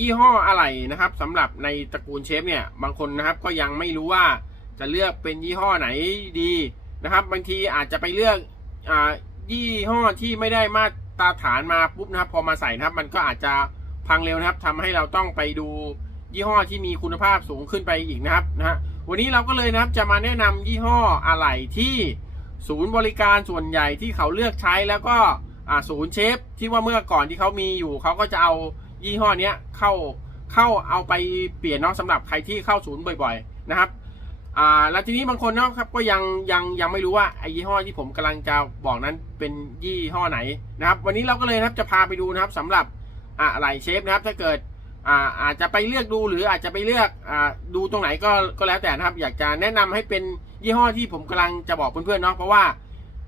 ยี่ห้ออะไรนะครับสำหรับในตระกูลเชฟเนี่ยบางคนนะครับก็ยังไม่รู้ว่าจะเลือกเป็นยี่ห้อไหนดีนะครับ บางทีอาจจะไปเลือกอ่ายี่ห้อที่ไม่ได้มาตรฐานมาปุ๊บนะครับ พอมาใส่นะครับ มันก็อาจจะพังเร็วนะครับทำให้เราต้องไปดูยี่ห้อที่มีคุณภาพสูงขึ้นไปอีกนะครับนะฮะวันนี้เราก็เลยนะครับจะมาแนะนำยี่ห้ออะไรที่ศูนย์บริการส่วนใหญ่ที่เขาเลือกใช้แล้วก็ศูนย์เชฟที่ว่าเมื่อก่อนที่เขามีอยู่เขาก็จะเอา ยี่ห้อเนี้ยเข้าเข้าเอาไปเปลี่ยนเนาะสำหรับใครที่เข้าศูนย์บ่อยๆนะครับอ่าแล้วทีนี้บางคนเนาะครับก็ยังยังยังไม่รู้ว่าไอ้ยี่ห้อที่ผมกำลังจะบอกนั้นเป็นยี่ห้อไหนนะครับ วันนี้เราก็เลยนะครับจะพาไปดูนะครับสำหรับอะไหล่เชฟนะครับ ถ้าเกิดอ่าอาจจะไปเลือกดูหรืออาจจะไปเลือกอ่าดูตรงไหนก็ก็แล้วแต่นะครับ อยากจะแนะนำให้เป็นยี่ห้อที่ผมกำลังจะบอกเพื่อนๆเนาะเพราะว่า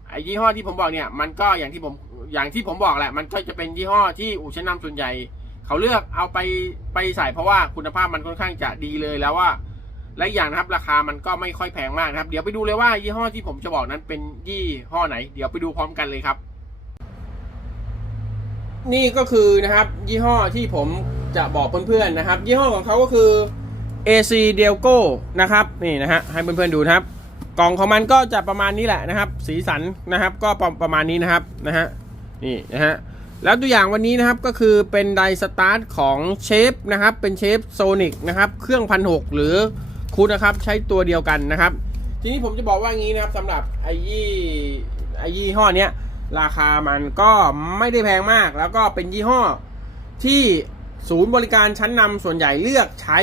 ไอ้ยี่ห้อที่ผมบอกเนี่ยมันก็อย่างที่ผมอย่างที่ผมบอกแหละ มันก็จะเป็นยี่ห้อที่อู่ชั้นนำส่วนใหญ่ เขาเลือกเอาไปไปใส่เพราะว่าคุณภาพมันค่อนข้างจะดีเลยแล้วว่า และอย่างนะครับราคามันก็ไม่ค่อยแพงมากนะครับ เดี๋ยวไปดูเลยว่ายี่ห้อที่ผมจะบอกนั้นเป็นยี่ห้อไหน เดี๋ยวไปดูพร้อมกันเลยครับ นี่ก็คือนะครับ ยี่ห้อที่ผมจะบอกเพื่อนๆนะครับ ยี่ห้อของเขาก็คือ AC d e l g o นะครับนี่นะฮะให้เพื่อนๆดูนะครับ กล่องของมันก็จะประมาณนี้แหละนะครับ สีสันนะครับ ก็ประมาณนี้นะครับนะฮะนี่นะฮะ แล้วตัวอย่างวันนี้นะครับก็คือเป็นไดสตาร์ทของเชฟนะครับเป็นเชฟโซนิกนะครับเครื่องพันหกหรือคูดนะครับใช้ตัวเดียวกันนะครับ ทีนี้ผมจะบอกว่างี้นะครับสำหรับไอยี่ไอยี่ห้อเนี้ยราคามันก็ไม่ได้แพงมาก แล้วก็เป็นยี่ห้อที่ศูนย์บริการชั้นนำส่วนใหญ่เลือกใช้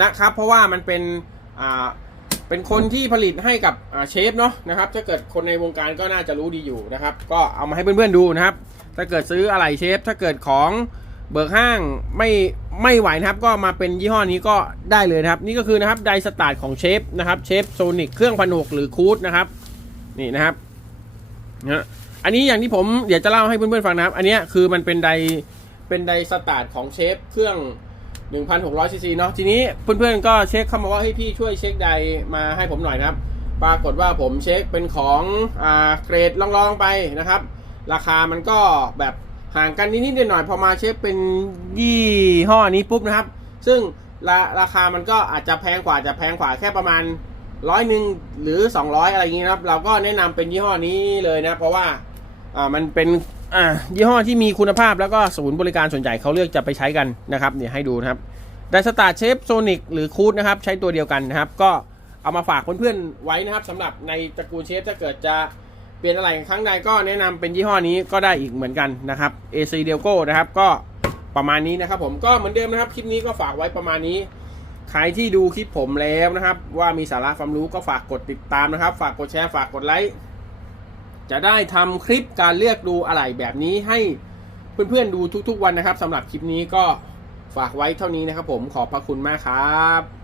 นะครับ เพราะว่ามันเป็นอ่าเป็นคนที่ผลิตให้กับเชฟเนาะนะครับถ้าเกิดคนในวงการก็น่าจะรู้ดีอยู่นะครับ ก็เอามาให้เพื่อนๆดูนะครับ ถ้าเกิดซื้ออะไหล่เชฟ ถ้าเกิดของเบิกห้างไม่ไม่ไหวนะครับ ก็มาเป็นยี่ห้อนี้ก็ได้เลยนะครับ นี่ก็คือนะครับไดสตาร์ทของเชฟนะครับเชฟโซนิกเครื่องพันหกหรือคูดนะครับ นี่นะครับนะอันนี้อย่างที่ผมเดี๋ยวจะเล่าให้เพื่อนๆฟังนะครับ อันนี้คือมันเป็นไดเป็นไดสตาร์ทของเชฟเครื่อง 1,600ซีซีเนาะทีนี้เพื่อนๆก็เช็คเข้ามาว่าให้พี่ช่วยเช็คไดมาให้ผมหน่อยนะครับ ปรากฏว่าผมเช็คเป็นของอ่าเกรดลองๆไปนะครับ ราคามันก็แบบห่างกันนิดๆหน่อยๆพอมาเช็คเป็นยี่ห้อนี้ปุ๊บนะครับ ซึ่งราราคามันก็อาจจะแพงกว่าจะแพงกว่าแค่ประมาณร้อยหนึ่งหรือ 200 อะไรอย่างนี้นะครับ เราก็แนะนำเป็นยี่ห้อนี้เลยนะ เพราะว่าอ่ามันเป็นอ่ายี่ห้อที่มีคุณภาพแล้วก็ศูนย์บริการส่วนใหญ่เขาเลือกจะไปใช้กันนะครับเนี่ยให้ดูนะครับไดสตาร์เชฟโซนิกหรือคูดนะครับ ใช้ตัวเดียวกันนะครับ ก็เอามาฝากเพื่อนๆไว้นะครับสำหรับในตระกูลเชฟถ้าเกิดจะ เปลี่ยนอะไรครั้งใดก็แนะนำเป็นยี่ห้อนี้ก็ได้อีกเหมือนกันนะครับ AC d e l g o นะครับก็ประมาณนี้นะครับ ผมก็เหมือนเดิมนะครับ คลิปนี้ก็ฝากไว้ประมาณนี้ใครที่ดูคลิปผมแล้วนะครับ ว่ามีสาระความรู้ก็ฝากกดติดตามนะครับ ฝากกดแชร์ฝากกดไลค์จะได้ทำคลิปการเลือกดูอะไรแบบนี้ให้เพื่อนๆดูทุกๆวันนะครับสำหรับคลิปนี้ก็ฝากไว้เท่านี้นะครับ ผมขอบพระคุณมากครับ